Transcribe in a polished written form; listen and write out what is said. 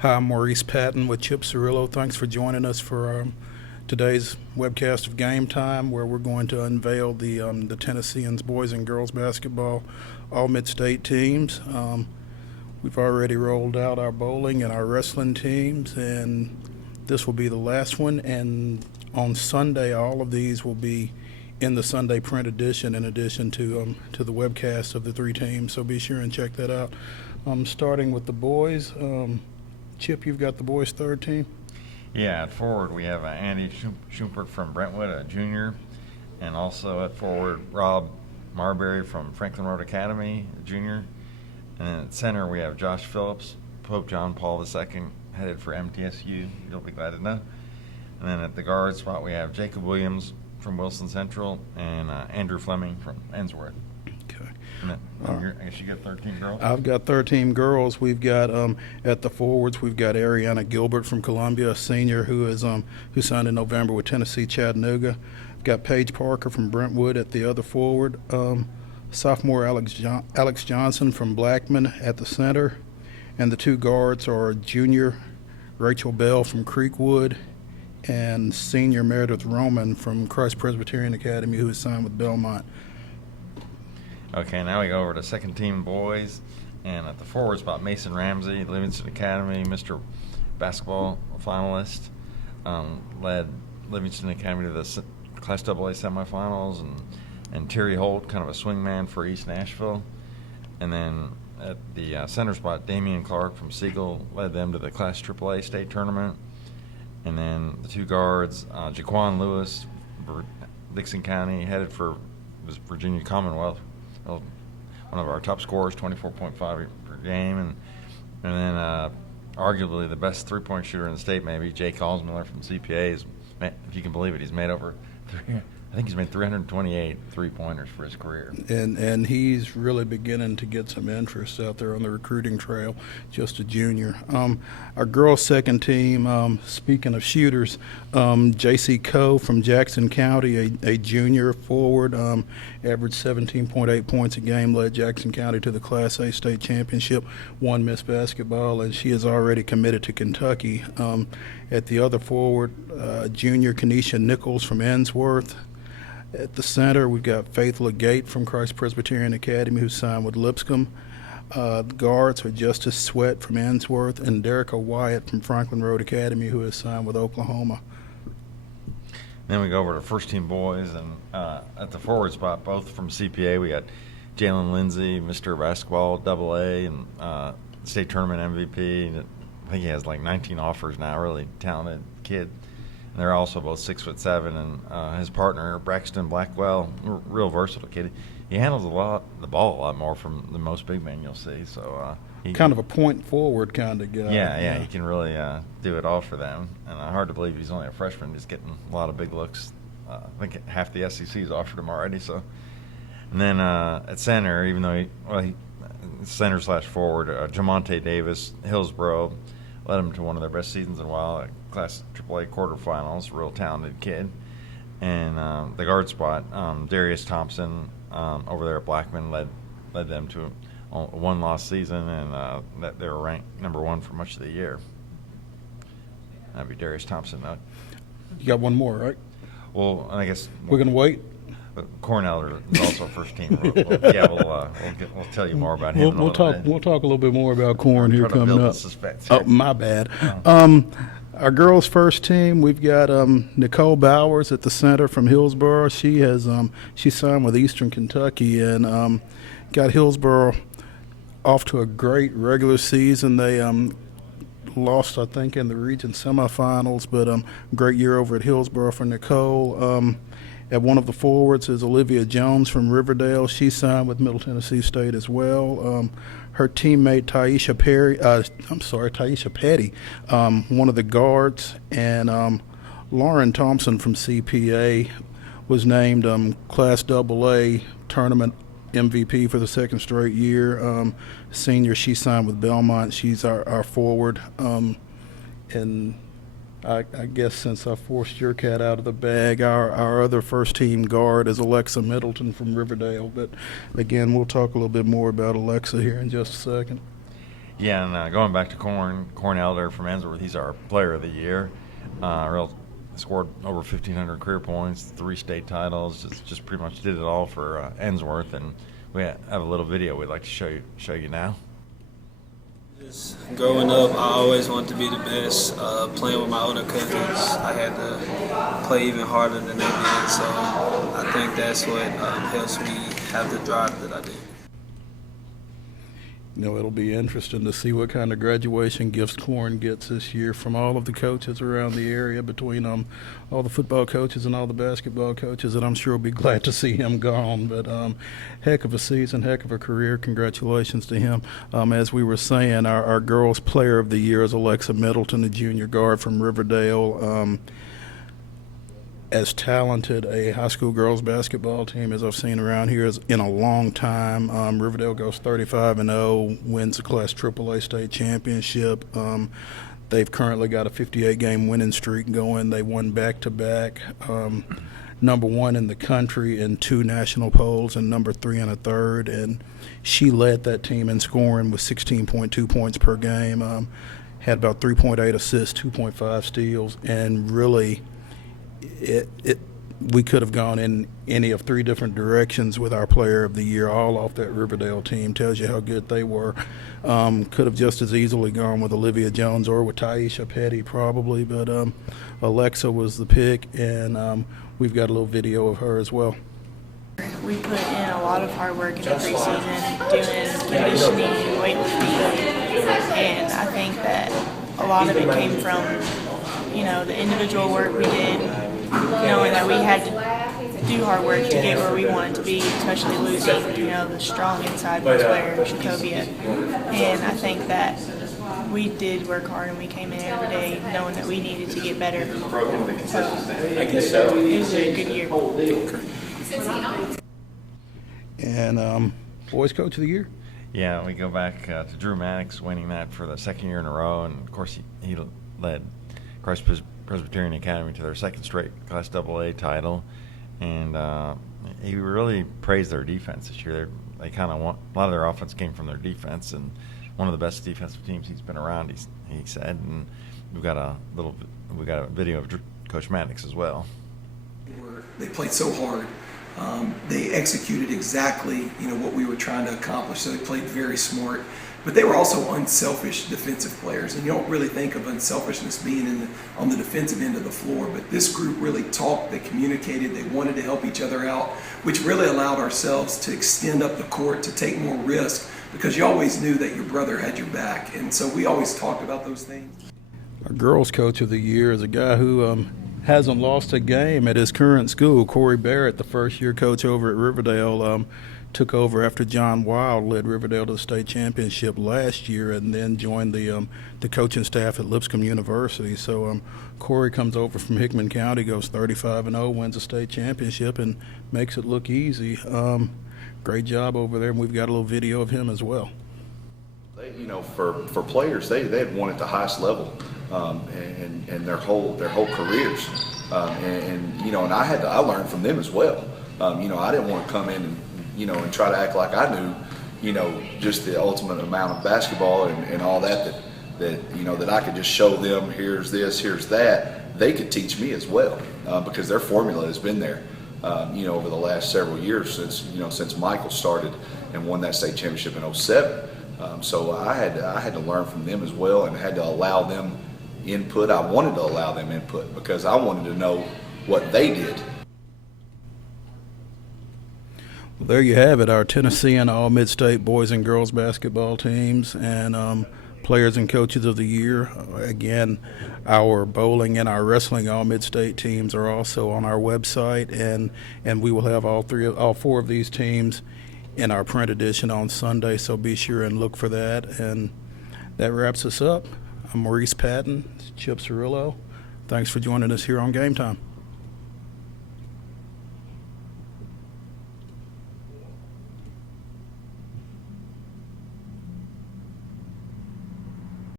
Hi, I'm Maurice Patton with Chip Cirillo. Thanks for joining us for today's webcast of Game Time, where we're going to unveil the Tennesseans boys and girls basketball All-Midstate teams. We've already rolled out our bowling and our wrestling teams, and this will be the last one. And on Sunday, all of these will be in the Sunday print edition, in addition to the webcast of the three teams. So be sure and check that out. Starting with the boys. Chip, you've got the boys' third team. Yeah, at forward we have Andy Schumpert from Brentwood, a junior, and also at forward Rob Marbury from Franklin Road Academy, a junior. And then at center we have Josh Phillips, Pope John Paul II, headed for MTSU. You'll be glad to know. And then at the guard spot we have Jacob Williams from Wilson Central and Andrew Fleming from Ensworth. Okay. And then, I guess you got 13 girls? I've got 13 girls. We've got at the forwards, we've got Ariana Gilbert from Columbia, a senior who signed in November with Tennessee Chattanooga. We've got Paige Parker from Brentwood at the other forward. Sophomore Alex Johnson from Blackman at the center. And the two guards are junior Rachel Bell from Creekwood and senior Meredith Roman from Christ Presbyterian Academy, who is signed with Belmont. Okay, now we go over to second team boys, and at the forward spot, Mason Ramsey, Livingston Academy, Mr. Basketball finalist, led Livingston Academy to the Class AA semifinals, and Terry Holt, kind of a swingman for East Nashville. And then at the center spot, Damian Clark from Siegel led them to the Class AAA state tournament. And then the two guards, Jaquan Lewis, Dixon County, headed for Virginia Commonwealth, one of our top scorers, 24.5 per game. And then arguably the best three-point shooter in the state, maybe, Jake Allsmiller from CPA. If you can believe it, he's made over I think he's made 328 three-pointers for his career. And he's really beginning to get some interest out there on the recruiting trail, just a junior. Our girls' second team, speaking of shooters, J.C. Coe from Jackson County, a junior forward, averaged 17.8 points a game, led Jackson County to the Class A state championship, won Miss Basketball, and she is already committed to Kentucky. At the other forward, junior Kenesha Nichols from Ensworth. At the center, we've got Faith Legate from Christ Presbyterian Academy, who signed with Lipscomb. The guards are Justice Sweat from Ensworth and Derica Wyatt from Franklin Road Academy, who has signed with Oklahoma. Then we go over to first-team boys, and at the forward spot, both from CPA, we got Jalen Lindsay, Mr. Basketball AA, and state tournament MVP. I think he has like 19 offers now, really talented kid. And they're also both 6'7", and his partner, Braxton Blackwell, real versatile kid. He handles the ball a lot more than most big men you'll see. So he kind of a point forward kind of guy. Yeah, he can really do it all for them. And hard to believe he's only a freshman. He's getting a lot of big looks. I think half the SEC's offered him already. So, and then at center, even though he center/forward, Jamonte Davis, Hillsboro, led him to one of their best seasons in a while, Class AAA quarterfinals, real talented kid. And the guard spot, Darius Thompson over there at Blackman led them to a one-loss season, and that they were ranked number one for much of the year. That'd be Darius Thompson. You got one more, right? Well, I guess we're going to wait. Cornell is also first team. We'll tell you more about him. We'll talk a little bit more about Corn here coming up. Oh, my bad. Our girls' first team, we've got Nicole Bowers at the center from Hillsboro. She signed with Eastern Kentucky and got Hillsboro off to a great regular season. They lost, I think, in the region semifinals, but great year over at Hillsboro for Nicole. At one of the forwards is Olivia Jones from Riverdale. She signed with Middle Tennessee State as well. Her teammate Taisha Petty, one of the guards, and Lauren Thompson from CPA was named Class AA tournament MVP for the second straight year. Senior, she signed with Belmont. She's our forward. And I guess since I forced your cat out of the bag, our other first-team guard is Alexa Middleton from Riverdale. But, again, we'll talk a little bit more about Alexa here in just a second. Yeah, and going back to Corn Elder from Ensworth, he's our player of the year. Scored over 1,500 career points, 3 state titles, just pretty much did it all for Ensworth. And we have a little video we'd like to show you now. Just growing up, I always wanted to be the best. Playing with my older cousins, I had to play even harder than they did. So I think that's what helps me have the drive that I do. You know, it'll be interesting to see what kind of graduation gifts Corn gets this year from all of the coaches around the area, between all the football coaches and all the basketball coaches, and I'm sure we'll be glad to see him gone. But heck of a season, heck of a career. Congratulations to him. As we were saying, our girls' player of the year is Alexa Middleton, the junior guard from Riverdale. As talented a high school girls basketball team as I've seen around here is in a long time. Riverdale goes 35-0, wins the Class AAA state championship. They've currently got a 58-game winning streak going. They won back-to-back, number 1 in the country in 2 national polls and number 3 in a third. And she led that team in scoring with 16.2 points per game, had about 3.8 assists, 2.5 steals, and really we could have gone in any of 3 different directions with our player of the year, all off that Riverdale team. Tells you how good they were. Could have just as easily gone with Olivia Jones or with Taisha Petty probably, but Alexa was the pick, and we've got a little video of her as well. We put in a lot of hard work in the preseason, doing conditioning, weightlifting, and I think that a lot of it came from, the individual work we did, knowing that we had to do hard work to get where we wanted to be, especially losing, the strong inside player, Shacovia. And I think that we did work hard, and we came in every day knowing that we needed to get better. So it was a good year. And boys coach of the year? Yeah, we go back to Drew Maddox winning that for the 2nd year in a row, and of course he led Christ Presbyterian Academy to their 2nd straight Class AA title, and he really praised their defense this year. They kind of a lot of their offense came from their defense, and one of the best defensive teams he's been around. He said, and we got a video of Coach Maddox as well. They played so hard. They executed exactly what we were trying to accomplish. So they played very smart. But they were also unselfish defensive players, and you don't really think of unselfishness being on the defensive end of the floor. But this group really talked, they communicated, they wanted to help each other out, which really allowed ourselves to extend up the court, to take more risk, because you always knew that your brother had your back. And so we always talked about those things. Our girls coach of the year is a guy who hasn't lost a game at his current school. Corey Barrett, the first-year coach over at Riverdale, took over after John Wild led Riverdale to the state championship last year, and then joined the coaching staff at Lipscomb University. So Corey comes over from Hickman County, goes 35-0, wins the state championship, and makes it look easy. Great job over there, and we've got a little video of him as well. They, for players, they had won at the highest level, and their whole careers, and I learned from them as well. I didn't want to come in and try to act like I knew, just the ultimate amount of basketball and all that I could just show them, here's this, here's that. They could teach me as well, because their formula has been there, over the last several years since Michael started and won that state championship in 2007. So I had to learn from them as well, and had to allow them input. I wanted to allow them input because I wanted to know what they did. Well, there you have it, our Tennessean All-Midstate boys and girls basketball teams and players and coaches of the year. Again, our bowling and our wrestling All-Midstate teams are also on our website, and we will have all 4 of these teams in our print edition on Sunday, so be sure and look for that. And that wraps us up. I'm Maurice Patton, Chip Cirillo. Thanks for joining us here on Game Time.